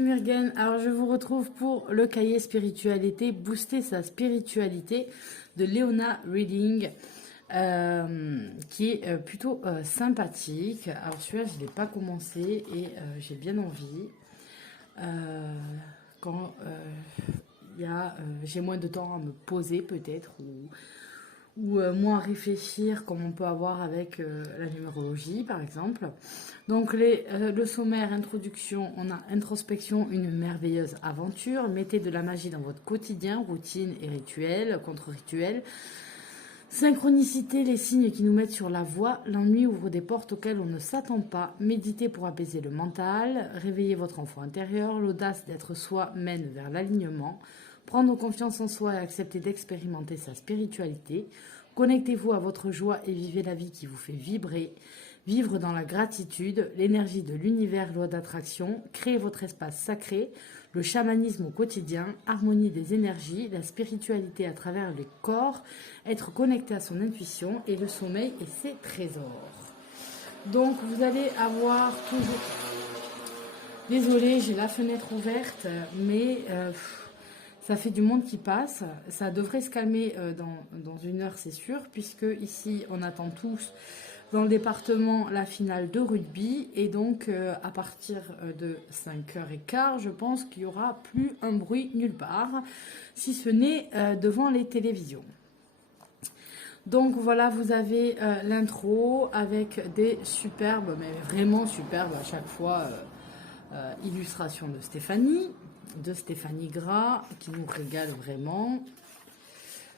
c'est Murgen. Alors, je vous retrouve pour le cahier spiritualité, booster sa spiritualité de Leona Reading, qui est plutôt sympathique. Alors, celui-là, je ne l'ai pas commencé et j'ai bien envie. Quand j'ai moins de temps à me poser, peut-être, ou moins à réfléchir comme on peut avoir avec la numérologie par exemple. Donc le sommaire, introduction, on a introspection, une merveilleuse aventure, mettez de la magie dans votre quotidien, routine et rituel, contre-rituel. Synchronicité, les signes qui nous mettent sur la voie, l'ennui ouvre des portes auxquelles on ne s'attend pas, méditez pour apaiser le mental, réveillez votre enfant intérieur, l'audace d'être soi mène vers l'alignement, prendre confiance en soi et accepter d'expérimenter sa spiritualité, connectez-vous à votre joie et vivez la vie qui vous fait vibrer, vivre dans la gratitude, l'énergie de l'univers, loi d'attraction, créez votre espace sacré, le chamanisme au quotidien, harmonie des énergies, la spiritualité à travers les corps, être connecté à son intuition et le sommeil et ses trésors. Donc vous allez avoir toujours... Désolée, j'ai la fenêtre ouverte, mais ça fait du monde qui passe. Ça devrait se calmer dans une heure, c'est sûr, puisque ici on attend tous dans le département la finale de rugby et donc à partir de 5h15 je pense qu'il n'y aura plus un bruit nulle part si ce n'est devant les télévisions. Donc voilà, vous avez l'intro avec des superbes, mais vraiment superbes à chaque fois, illustrations de Stéphanie Gras qui nous régale vraiment.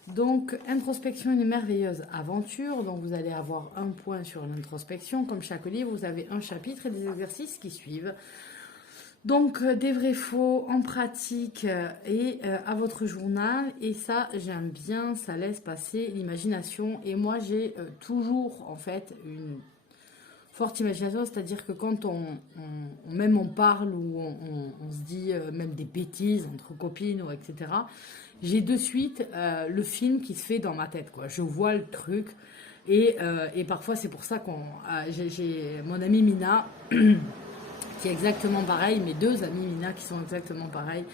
Donc, introspection, une merveilleuse aventure. Donc, vous allez avoir un point sur l'introspection. Comme chaque livre, vous avez un chapitre et des exercices qui suivent. Donc, des vrais faux en pratique et à votre journal. Et ça, j'aime bien, ça laisse passer l'imagination. Et moi, j'ai toujours, en fait, une forte imagination. C'est-à-dire que quand même on parle ou on se dit même des bêtises entre copines ou etc., j'ai de suite le film qui se fait dans ma tête, quoi. Je vois le truc et parfois c'est pour ça j'ai mon amie Mina qui est exactement pareil, mes deux amies Mina qui sont exactement pareilles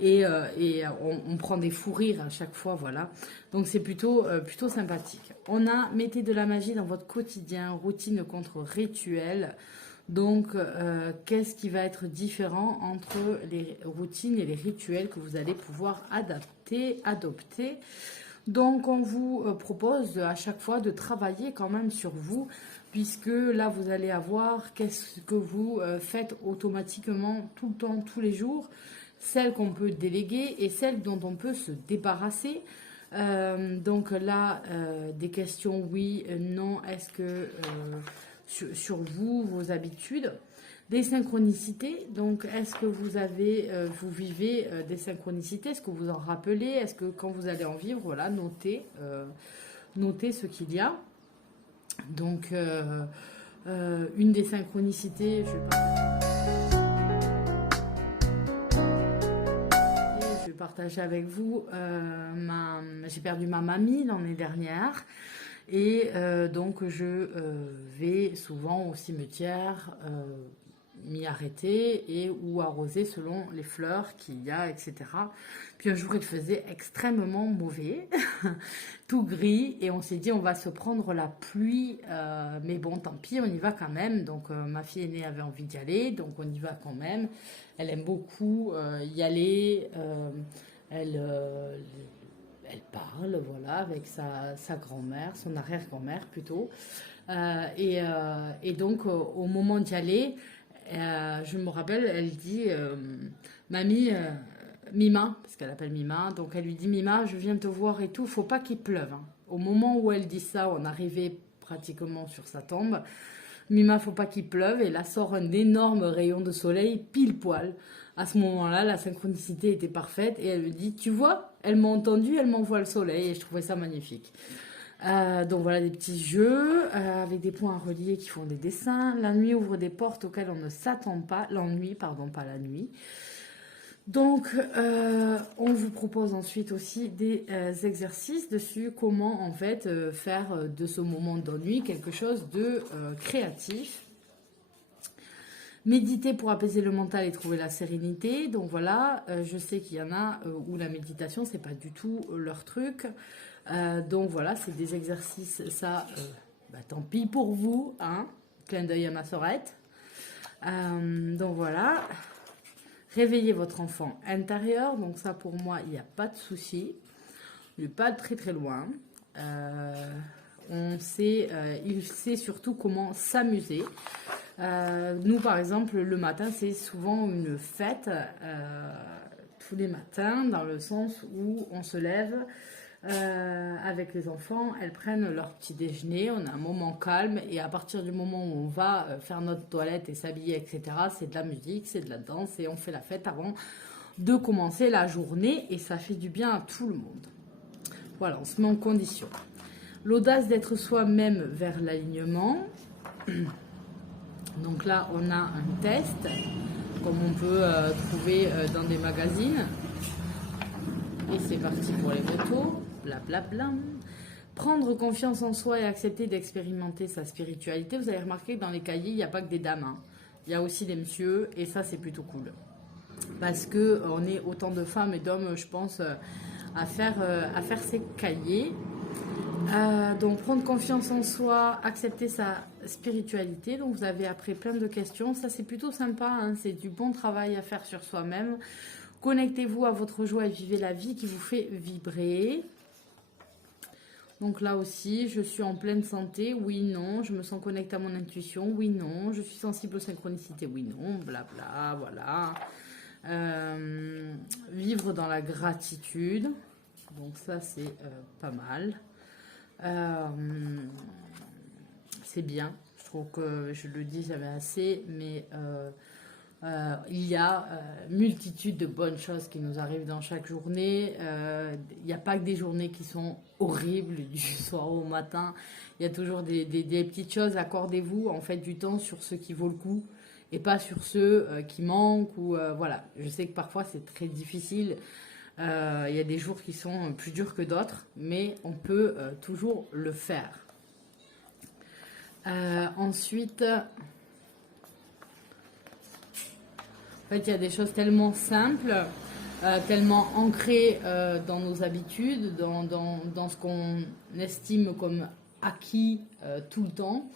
et on prend des fous rires à chaque fois, voilà. Donc c'est plutôt sympathique. On a mettez de la magie dans votre quotidien, routine contre rituel. Donc, qu'est-ce qui va être différent entre les routines et les rituels que vous allez pouvoir adopter. Donc, on vous propose à chaque fois de travailler quand même sur vous, puisque là, vous allez avoir qu'est-ce que vous faites automatiquement tout le temps, tous les jours, celles qu'on peut déléguer et celles dont on peut se débarrasser. Donc là, des questions oui, non, est-ce que... sur vous, vos habitudes, des synchronicités. Donc, est-ce que vous vivez des synchronicités? Est-ce que vous en rappelez? Est-ce que quand vous allez en vivre, voilà, notez ce qu'il y a. Donc, une des synchronicités, je vais partager avec vous. J'ai perdu ma mamie l'année dernière. Et donc je vais souvent au cimetière m'y arrêter et ou arroser selon les fleurs qu'il y a, etc. Puis un jour il faisait extrêmement mauvais, tout gris, et on s'est dit on va se prendre la pluie, mais bon tant pis, on y va quand même. Donc ma fille aînée avait envie d'y aller, donc on y va quand même. Elle aime beaucoup y aller, elle parle, voilà, avec sa grand-mère, son arrière-grand-mère plutôt. Et donc, au moment d'y aller, je me rappelle, elle dit, Mamie, Mima, parce qu'elle appelle Mima, donc elle lui dit, Mima, je viens te voir et tout, faut pas qu'il pleuve. Hein. Au moment où elle dit ça, on arrivait pratiquement sur sa tombe. Mima, faut pas qu'il pleuve, et là sort un énorme rayon de soleil, pile poil. À ce moment-là, la synchronicité était parfaite, et elle me dit, tu vois, elle m'a entendu, elle m'envoie le soleil, et je trouvais ça magnifique. Donc voilà des petits jeux avec des points à relier qui font des dessins. La nuit ouvre des portes auxquelles on ne s'attend pas. L'ennui, pardon, pas la nuit. Donc, on vous propose ensuite aussi des exercices dessus, comment en fait faire de ce moment d'ennui quelque chose de créatif. Méditer pour apaiser le mental et trouver la sérénité. Donc voilà, je sais qu'il y en a où la méditation, c'est pas du tout leur truc. Donc voilà, c'est des exercices, ça, tant pis pour vous, hein. Clin d'œil à ma sorette. Donc voilà. Réveillez votre enfant intérieur. Donc ça, pour moi, il n'y a pas de souci. Il n'est pas très très loin. Il sait surtout comment s'amuser. Nous, par exemple, le matin, c'est souvent une fête tous les matins, dans le sens où on se lève avec les enfants, elles prennent leur petit déjeuner, on a un moment calme, et à partir du moment où on va faire notre toilette et s'habiller, etc., c'est de la musique, c'est de la danse, et on fait la fête avant de commencer la journée, et ça fait du bien à tout le monde. Voilà, on se met en condition. L'audace d'être soi-même vers l'alignement. Donc là, on a un test, comme on peut trouver dans des magazines. Et c'est parti pour les motos. Blablabla. Prendre confiance en soi et accepter d'expérimenter sa spiritualité. Vous avez remarqué que dans les cahiers, il n'y a pas que des dames. Hein. Il y a aussi des messieurs, et ça, c'est plutôt cool. Parce qu'on est autant de femmes et d'hommes, je pense, à faire ces cahiers. Donc prendre confiance en soi, accepter sa spiritualité. Donc vous avez après plein de questions, ça c'est plutôt sympa, hein. C'est du bon travail à faire sur soi-même. Connectez-vous à votre joie et vivez la vie qui vous fait vibrer. Donc là aussi, je suis en pleine santé, oui, non, je me sens connectée à mon intuition, oui, non, je suis sensible aux synchronicités, oui, non, blabla, voilà. Vivre dans la gratitude, donc ça c'est pas mal. C'est bien, je trouve que je le dis jamais assez, mais il y a multitude de bonnes choses qui nous arrivent dans chaque journée. Il n'y a pas que des journées qui sont horribles du soir au matin. Il y a toujours des petites choses. Accordez-vous en fait du temps sur ce qui vaut le coup et pas sur ceux qui manquent ou voilà. Je sais que parfois c'est très difficile. Il y a des jours qui sont plus durs que d'autres, mais on peut toujours le faire. Ensuite, en fait, il y a des choses tellement simples, tellement ancrées dans nos habitudes, dans ce qu'on estime comme acquis tout le temps,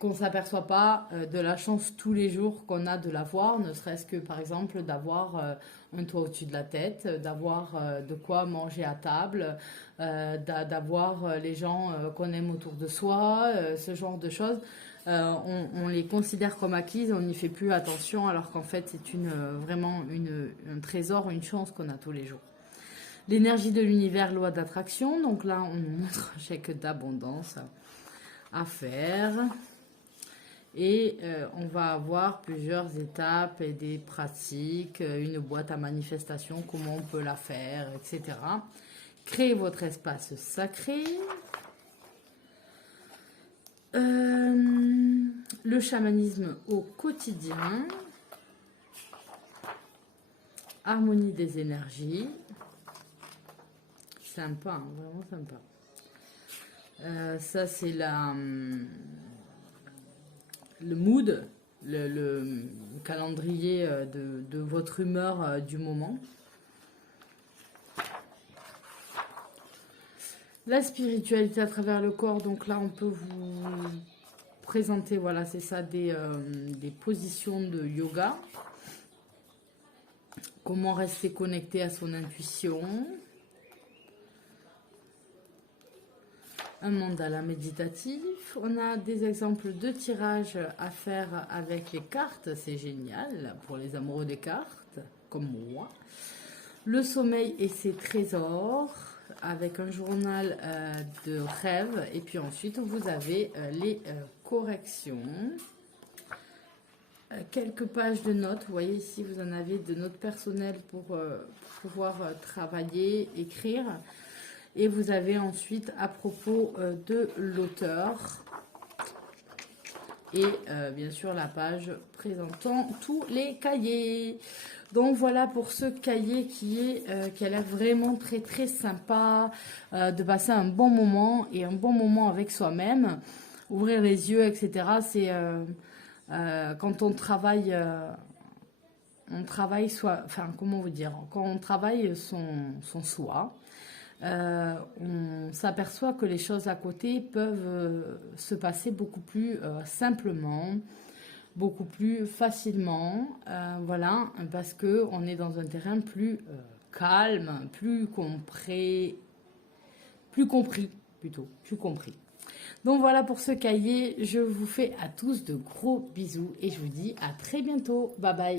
qu'on ne s'aperçoit pas de la chance tous les jours qu'on a de l'avoir, ne serait-ce que par exemple d'avoir un toit au-dessus de la tête, d'avoir de quoi manger à table, d'avoir les gens qu'on aime autour de soi, ce genre de choses. On les considère comme acquises, on n'y fait plus attention, alors qu'en fait c'est vraiment un trésor, une chance qu'on a tous les jours. L'énergie de l'univers, loi d'attraction, donc là on nous montre un chèque d'abondance à faire. Et on va avoir plusieurs étapes et des pratiques, une boîte à manifestation, comment on peut la faire, etc. Créez votre espace sacré. Le chamanisme au quotidien. Harmonie des énergies. Sympa, hein, vraiment sympa. Ça, c'est le mood, le calendrier de votre humeur du moment. La spiritualité à travers le corps, donc là on peut vous présenter, voilà c'est ça, des positions de yoga. Comment rester connecté à son intuition. Un mandala méditatif. On a des exemples de tirages à faire avec les cartes. C'est génial pour les amoureux des cartes, comme moi. Le sommeil et ses trésors, avec un journal de rêve. Et puis ensuite, vous avez les corrections. Quelques pages de notes. Vous voyez ici, vous en avez de notes personnelles pour pouvoir travailler, écrire. Et vous avez ensuite à propos de l'auteur et bien sûr la page présentant tous les cahiers. Donc voilà pour ce cahier qui a l'air vraiment très très sympa, de passer un bon moment et un bon moment avec soi-même, ouvrir les yeux, etc. Quand on travaille soit, enfin, comment vous dire, quand on travaille son soi, on s'aperçoit que les choses à côté peuvent se passer beaucoup plus simplement, beaucoup plus facilement, voilà, parce que on est dans un terrain plus calme, plus compris plutôt, plus compris. Donc voilà pour ce cahier, je vous fais à tous de gros bisous et je vous dis à très bientôt, bye bye.